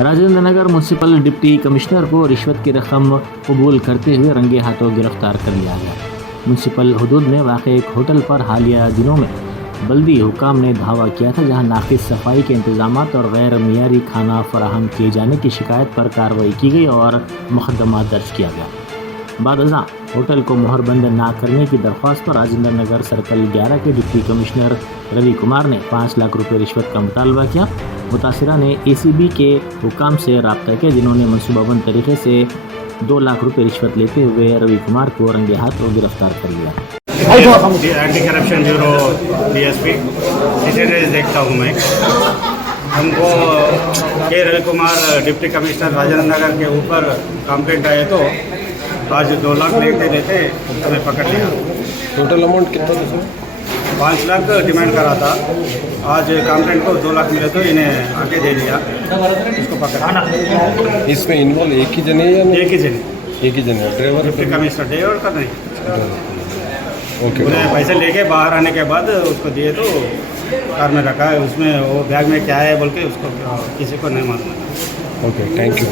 Rajendra Nagar municipal deputy commissioner को रिश्वत की रकम कबूल करते हुए रंगे हाथों गिरफ्तार कर लिया गया। म्यूनसिपल हदूद में वाक़े एक होटल पर हालिया दिनों में बल्दी हुकाम ने धावा किया था, जहां नाक़िस सफाई के इंतजाम और गैर मियारी खाना फराहम किए जाने की शिकायत पर कार्रवाई की गई और मुकदमा दर्ज किया गया। बाद-अज़ां होटल को मुहरबंद ना करने की दरख्वास्त पर राजेंद्र नगर सर्कल 11 के डिप्टी कमिश्नर रवि कुमार ने 5 लाख रुपये रिश्वत का मुतालबा किया। मुतासिरा ने ACB के हुकाम से रब्ता किया, जिन्होंने मनसूबाबंद तरीके से 2 लाख रुपये रिश्वत लेते हुए रवि कुमार को रंगे हाथों गिरफ्तार कर लिया। Anti corruption bureau DSP CCTV देखता हूँ मैं। हमको के रवि कुमार डिप्टी कमिश्नर राजेंद्र नगर के ऊपर कंप्लेंट आए तो आज 2 लाख लेते हमें पकड़ लिया। टोटल अमाउंट कितना था सर? 5 लाख डिमांड करा था। आज कंप्लेंट को 2 लाख मिले तो इन्हें आगे दे दिया, इसको पकड़ा। इसमें इन्वॉल्व एक ही जने या एक ही जन ड्राइवर? डिप्टी कमिश्नर ड्राइवर का नहीं। ओके, उन्हें पैसे लेके बाहर आने के बाद उसको दिए तो कार में रखा है, उसमें वो बैग में क्या है बोल के उसको किसी को नहीं मालूम। Okay, thank you.